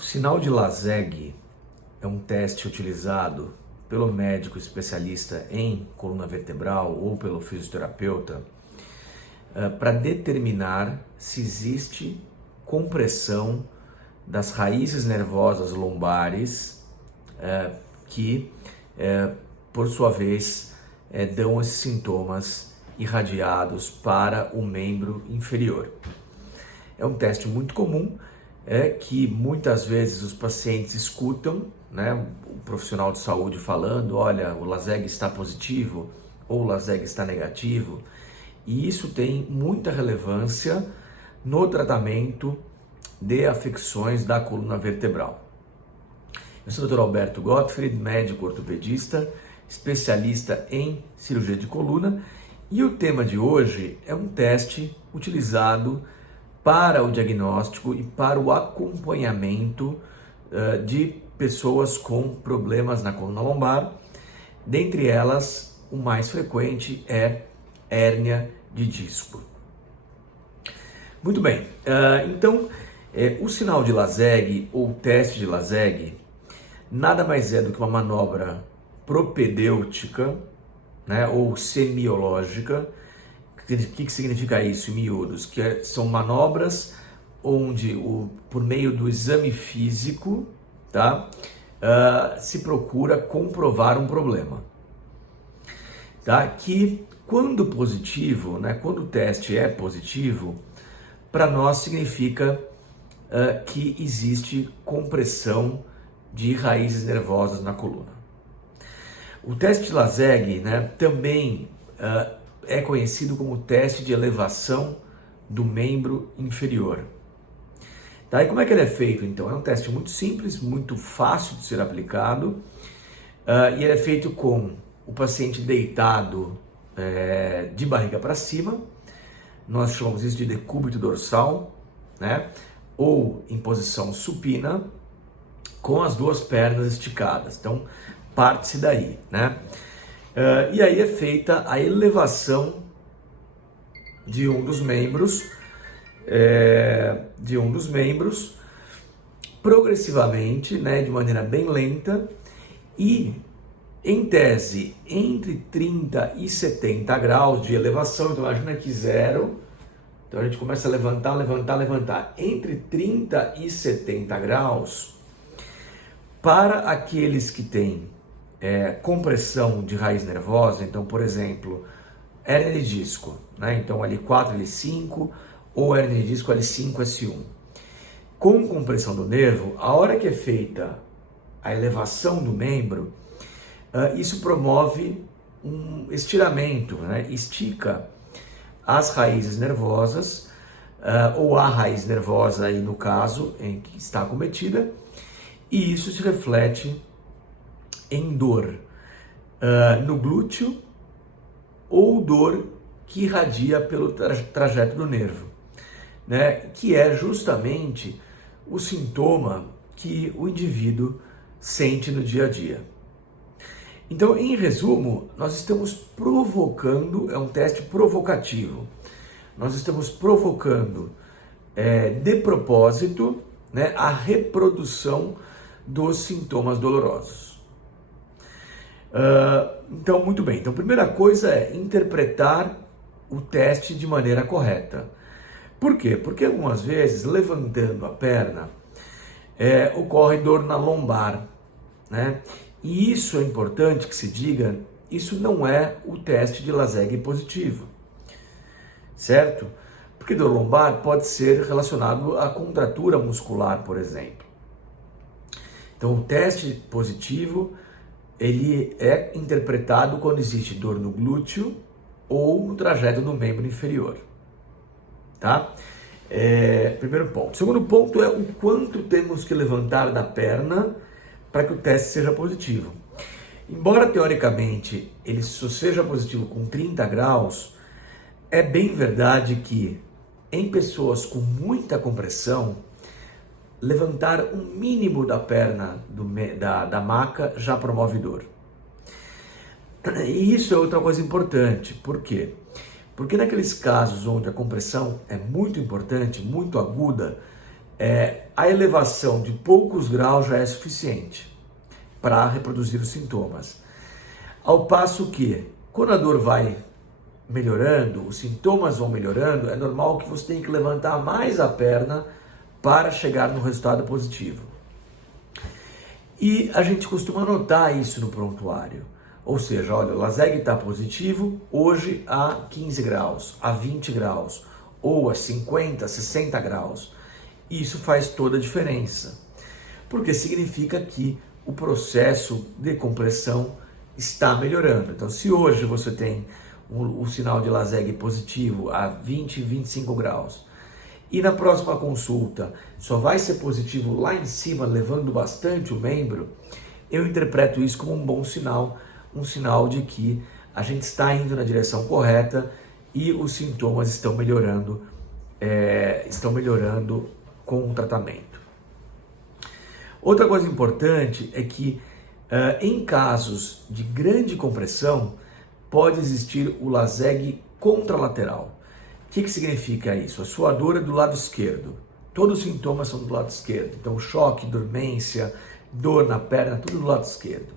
O sinal de Lazegue é um teste utilizado pelo médico especialista em coluna vertebral ou pelo fisioterapeuta para determinar se existe compressão das raízes nervosas lombares que, por sua vez, dão esses sintomas irradiados para o membro inferior. É um teste muito comum, que muitas vezes os pacientes escutam, né, o profissional de saúde falando, olha, o Lazegue está positivo ou o Lazegue está negativo, e isso tem muita relevância no tratamento de afecções da coluna vertebral. Eu sou o Dr. Alberto Gottfried, médico ortopedista, especialista em cirurgia de coluna, e o tema de hoje é um teste utilizado para o diagnóstico e para o acompanhamento de pessoas com problemas na coluna lombar. Dentre elas, o mais frequente é hérnia de disco. Muito bem, então o sinal de Lazegue ou teste de Lazegue nada mais é do que uma manobra propedêutica, né, ou semiológica. O que significa isso em miúdos? Que são manobras onde, por meio do exame físico, tá, se procura comprovar um problema. Tá? Que quando positivo, né, quando o teste é positivo, para nós significa que existe compressão de raízes nervosas na coluna. O teste de Lazegue, né, também é conhecido como teste de elevação do membro inferior. Tá? E como é que ele é feito então? É um teste muito simples, muito fácil de ser aplicado, e ele é feito com o paciente deitado de barriga para cima, nós chamamos isso de decúbito dorsal, né? Ou em posição supina, com as duas pernas esticadas. Então, parte-se daí, né? E aí é feita a elevação de um dos membros, progressivamente, né, de maneira bem lenta, e em tese entre 30 e 70 graus de elevação. Então imagina que zero, então a gente começa a levantar, entre 30 e 70 graus, para aqueles que têm compressão de raiz nervosa. Então, por exemplo, hérnia de disco, né? Então L4, L5, ou hérnia de disco L5, S1. Com compressão do nervo, a hora que é feita a elevação do membro, isso promove um estiramento, né? Estica as raízes nervosas, ou a raiz nervosa aí no caso em que está acometida, e isso se reflete em dor no glúteo ou dor que irradia pelo trajeto do nervo, né? Que é justamente o sintoma que o indivíduo sente no dia a dia. Então, em resumo, nós estamos provocando, é um teste provocativo, nós estamos provocando de propósito, né, a reprodução dos sintomas dolorosos. Então, muito bem. Então, a primeira coisa é interpretar o teste de maneira correta. Por quê? Porque algumas vezes, levantando a perna, ocorre dor na lombar, né? E isso é importante que se diga, isso não é o teste de Lazegue positivo, certo? Porque dor lombar pode ser relacionado à contratura muscular, por exemplo. Então, o teste positivo, ele é interpretado quando existe dor no glúteo ou no trajeto do membro inferior, tá? Primeiro ponto. Segundo ponto é o quanto temos que levantar da perna para que o teste seja positivo. Embora teoricamente ele só seja positivo com 30 graus, é bem verdade que em pessoas com muita compressão, levantar um mínimo da perna da maca já promove dor. E isso é outra coisa importante. Por quê? Porque naqueles casos onde a compressão é muito importante, muito aguda, a elevação de poucos graus já é suficiente para reproduzir os sintomas. Ao passo que, quando a dor vai melhorando, os sintomas vão melhorando, é normal que você tenha que levantar mais a perna para chegar no resultado positivo. E a gente costuma notar isso no prontuário. Ou seja, olha, o Lazegue está positivo hoje a 15 graus, a 20 graus, ou a 50, 60 graus. Isso faz toda a diferença, porque significa que o processo de compressão está melhorando. Então, se hoje você tem o sinal de Lazegue positivo a 20, 25 graus, e na próxima consulta só vai ser positivo lá em cima, levando bastante o membro, eu interpreto isso como um bom sinal, um sinal de que a gente está indo na direção correta e os sintomas estão melhorando com o tratamento. Outra coisa importante é que em casos de grande compressão pode existir o Lazegue contralateral. O que significa isso? A sua dor é do lado esquerdo. Todos os sintomas são do lado esquerdo. Então, choque, dormência, dor na perna, tudo do lado esquerdo.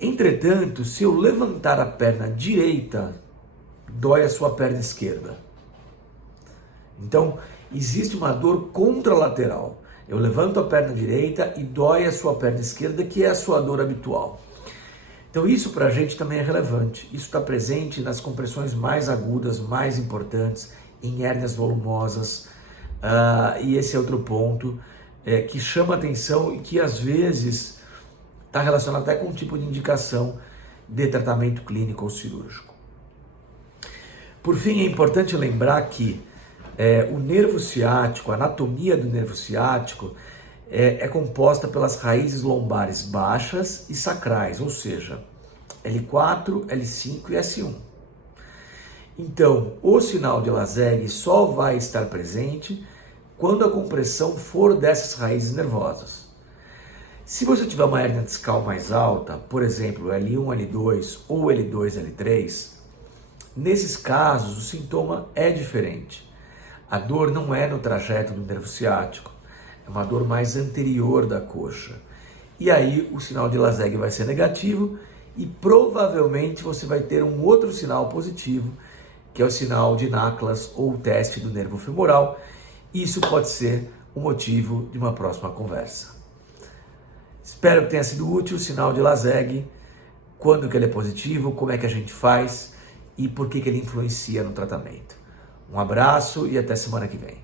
Entretanto, se eu levantar a perna direita, dói a sua perna esquerda. Então, existe uma dor contralateral. Eu levanto a perna direita e dói a sua perna esquerda, que é a sua dor habitual. Então isso para a gente também é relevante. Isso está presente nas compressões mais agudas, mais importantes, em hérnias volumosas. E esse é outro ponto que chama atenção e que às vezes está relacionado até com um tipo de indicação de tratamento clínico ou cirúrgico. Por fim, é importante lembrar que o nervo ciático, a anatomia do nervo ciático é composta pelas raízes lombares baixas e sacrais, ou seja, L4, L5 e S1. Então, o sinal de Lazegue só vai estar presente quando a compressão for dessas raízes nervosas. Se você tiver uma hérnia discal mais alta, por exemplo, L1, L2 ou L2, L3, nesses casos o sintoma é diferente. A dor não é no trajeto do nervo ciático, é uma dor mais anterior da coxa. E aí o sinal de Lazegue vai ser negativo e provavelmente você vai ter um outro sinal positivo, que é o sinal de Nachlas ou o teste do nervo femoral. Isso pode ser o motivo de uma próxima conversa. Espero que tenha sido útil o sinal de Lazegue, quando que ele é positivo, como é que a gente faz e por que ele influencia no tratamento. Um abraço e até semana que vem.